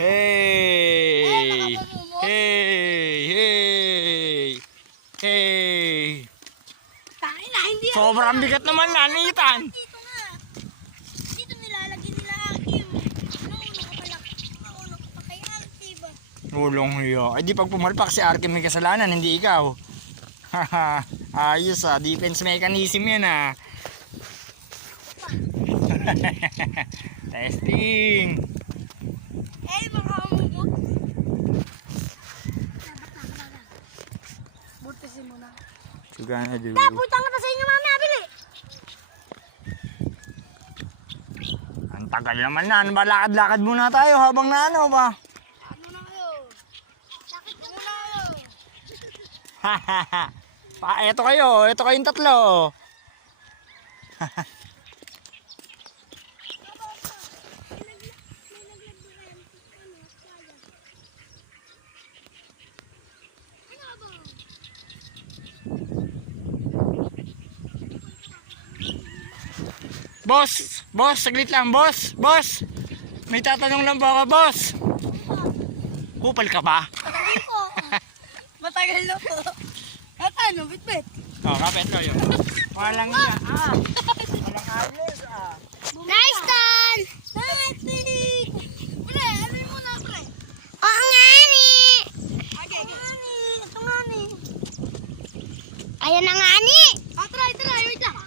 Hey! Hey! Hey! Hey! Sobrang bigat naman na, Nathan. Dito nga. Dito nilalagay nila Akim. Nauna ka pa kay Akim. Ulong hiyo. Ay di pag pumalpak si Arkim may kasalanan, hindi ikaw. Haha, ayos defense mechanism yan Testing. Mga amumot. Burtisin mo na. Sugana dulo. Putang ka sa inyo, mami, abili. Ang tagal naman na. Ano ba, lakad-lakad muna tayo habang naano ba? Ano na kayo? Sakit na muna kayo. Hahaha. Eto kayo. Eto kayong tatlo. Boss, saglit lang, boss. May tatanong lang ba ako, boss? Kupal ka ba? Matagal na po. At ano, bitbit? Kapit ko yun. Walang nga, Walang ayos, Nice done! Nice! Pre, ano mo na, pre? Oo nga ni! Ito nga ni. Ayan na nga ni! Try, wait lang.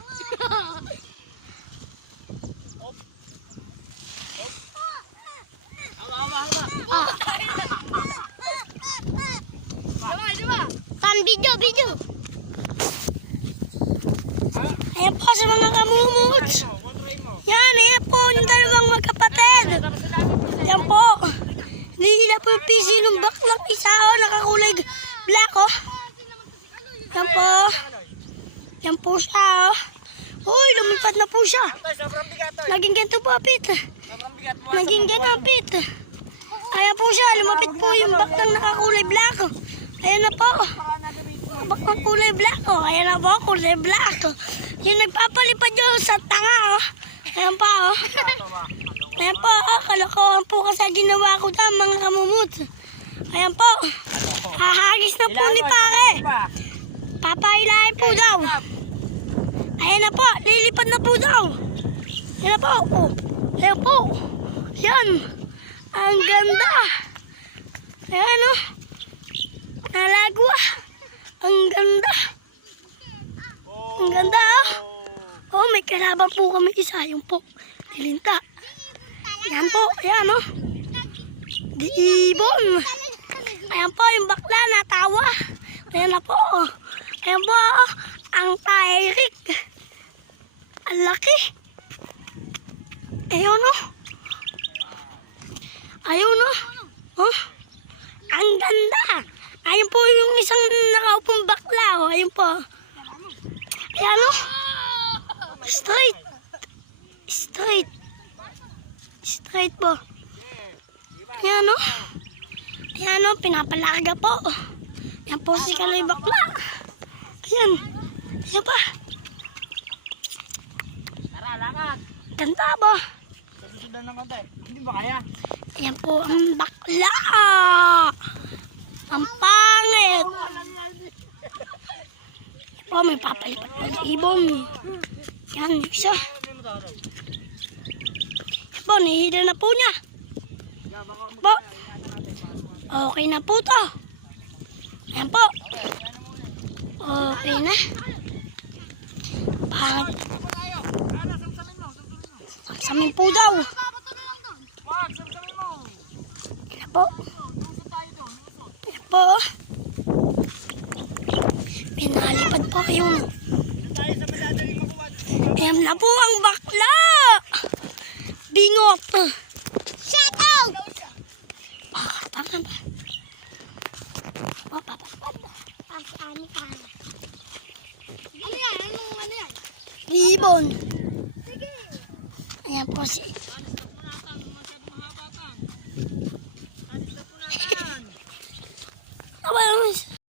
Video. Ayan po sa mga kamumuts. Yan, ayan po yung dalawang magkapatid. Yan po. Nihila po yung PC ng baklang isa nakakulay black Yan po. Yan po siya Uy, lumipad na po siya. Naging ganito po apit. Naging ganapit. Ayan po siya, lumapit po yung baklang nakakulay black Ayan na po. Baklang kulay black Ayan na po, kulay black Yung nagpapalipad yun sa tanga Ayan pa Ayan po, kalokohan po kasi ginawa ko dyan mga kamumut. Ayan po. Hahagis na po ni pare. Papailahin po daw. Ayan na po, lilipad na po daw. Ayan na po. Ayan po. Yan. Ang ganda. Ayan Nalagwa. Ang ganda. Ang ganda may kalaban po kami isa. Yung po. Tilinta. Yan po. Ayan Ibon. Ayan po yung bakla natawa. Ayan na po. Ayan po. Ang tairik. Ang laki. Ayun Ayun Ang ganda. Ayun po yung isang nakaupong bakla Ayun po. Ayan Straight po. Ayan Ayan pinapalaga po. Ayan po si Kaloy bakla. Ayan pa. Ganda ba? Hindi ba kaya? Ayan po ang bakla. Ang pangit. Ayan po, may papalipat po sa ibon. Yan, yung isa. Ayan po, nahihila na po niya. Po. Okay na po to. Ayan po. Okay na. Pangit. Samsamin po daw. Ayan po. Ayan po. Pinalipad po yung. Ayan na po ang bakla. Bingot. Shut out! Pakatang ba? Papapapad. Pag-ani ka. Ano yan? Ano yan? Ibon. Ayan po si